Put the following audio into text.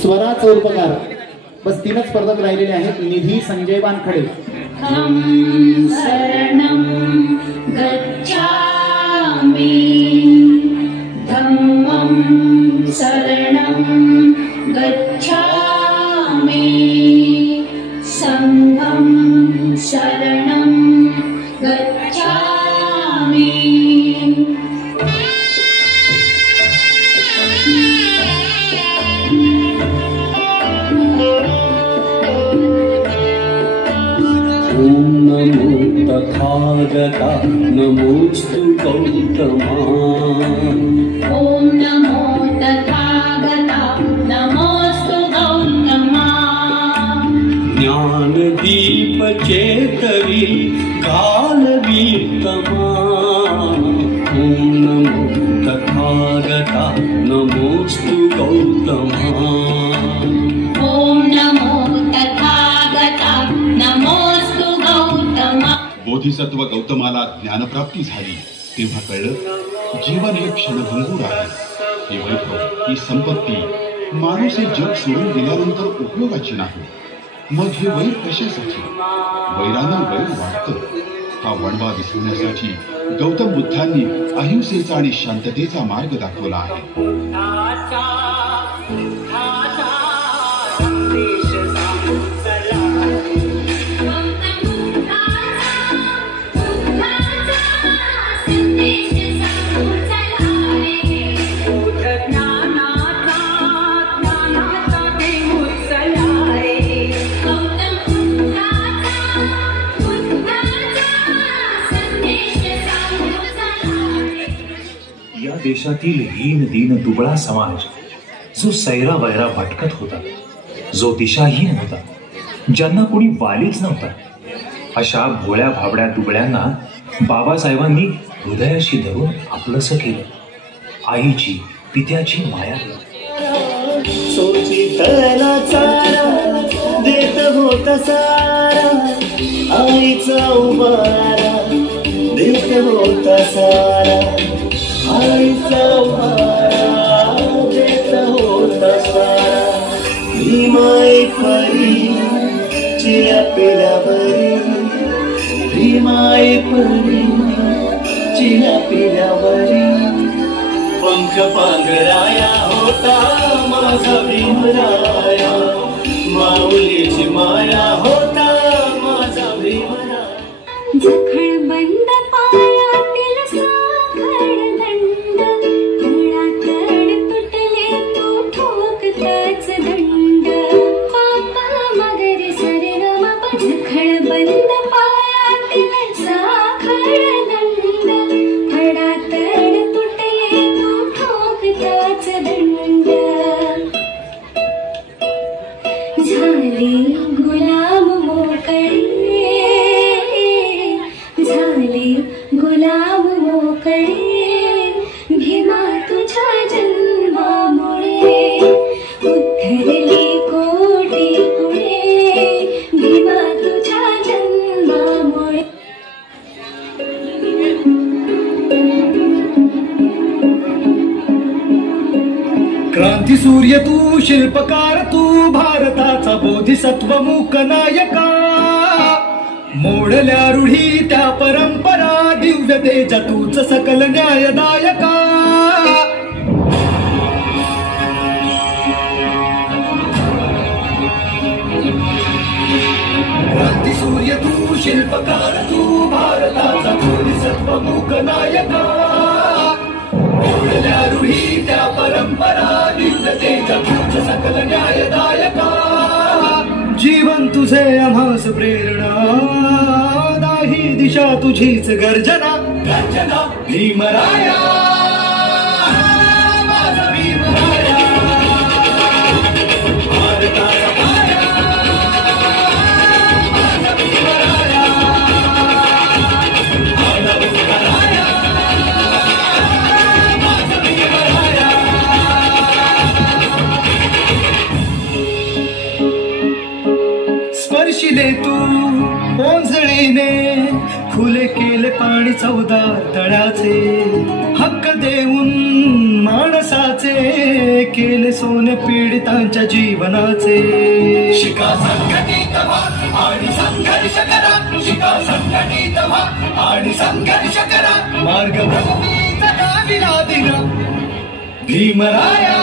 स्वराचा उपकार. बस 3च स्पर्धक राहिलेले आहेत. निधी संजय वानखडे. शरणं गच्छामि धम्मं शरणं गच्छामि संघं शरणं गच्छामि. तथागता नमोस्तु गौतमा. ॐ नमो तथागता नमोस्तु गौतमा. ज्ञानदीप चेतवी कालवीतमा. ॐ नमो तथागता नमोस्तु गौतमा. ॐ नमो तथागता नमोस्तु गौतमा. बोधिसत्व गौतमाला ज्ञानप्राप्ती झाली तेव्हा कळलं जीवन एक क्षणभंगूर आहे. हे वैभव, ही संपत्ती माणूस हे जग सोडून गेल्यानंतर उपयोगाची नाही. मग हे वैर कशासाठी? वैरानं वैर वाढतं. हा वणवा विसरण्यासाठी गौतम बुद्धांनी अहिंसेचा आणि शांततेचा मार्ग दाखवला आहे. या देशातील हीन दीन दुबळा समाज जो सैरा वैरा भटकत होता, जो दिशाहीन होता, ज्यांना कोणी वालीच नव्हता, अशा भोळ्या भाबड्या दुबळ्यांना बाबासाहेबांनी हृदयाशी धरून आपलंसं केलं. आईची पित्याची माया सोचितला चारा देत होत सारा. आईचा उभारा देत होत सारा. आईचा उभारा देत होत सारा. भीमाई परी चिया पिल्यावरी. भीमाई परी चिया पिल्यावरी. पंख पांघराया होता माझा भीमराया. माऊलीची माया होता माझा भीमराया. जखळ बंद पायातील साखळ दंड. तडातड तुटले तो ठोकताच दंड. पापा मगरे सरे ग मा. जखळ बंद पायातील साखळ दंड. तडातड तुटले तो ठोकताच दंड. झाले गुलाम मोकळे. झाले गुलाम मोकळे. भीमा तुझ्या जन्मामुळे उद्धरली कोटी पुढे. भीमा तुझ्या जन्मामुळे. क्रांती सूर्य तू, शिल्पकार तू, भारताचा बोधिसत्व मूक नायका. मोडल्या रूढी त्या परंपरा, दिव्य तेज तूच सकल न्यायदायका. क्रांती सूर्य तू, शिल्पकार तू, भारताचा बोधिसत्व मूक नायका. मोडल्या रूढी त्या परंपरा, दिव्य तेज तूच सकल न्यायदायका. जीवन तुझे आम्हास प्रेरणा, दाही दिशा तुझीच गर्जना. गर्जना भीमराया माझा भीमराया. भारताचा पाया माझा भीमराया. माझा भीमराया माझा भीमराया. स्पर्शिले तू ओंजळीने खुले केले पाणी चौदार तळ्याचे, हक्क देऊन माणसाचे केले सोने पीडितांच्या जीवनाचे. शिका संघटित व्हा आणि संघर्ष करा, शिका संघटित व्हा आणि संघर्ष करा, मार्ग प्रगतीचा गाविला दिना भीमराया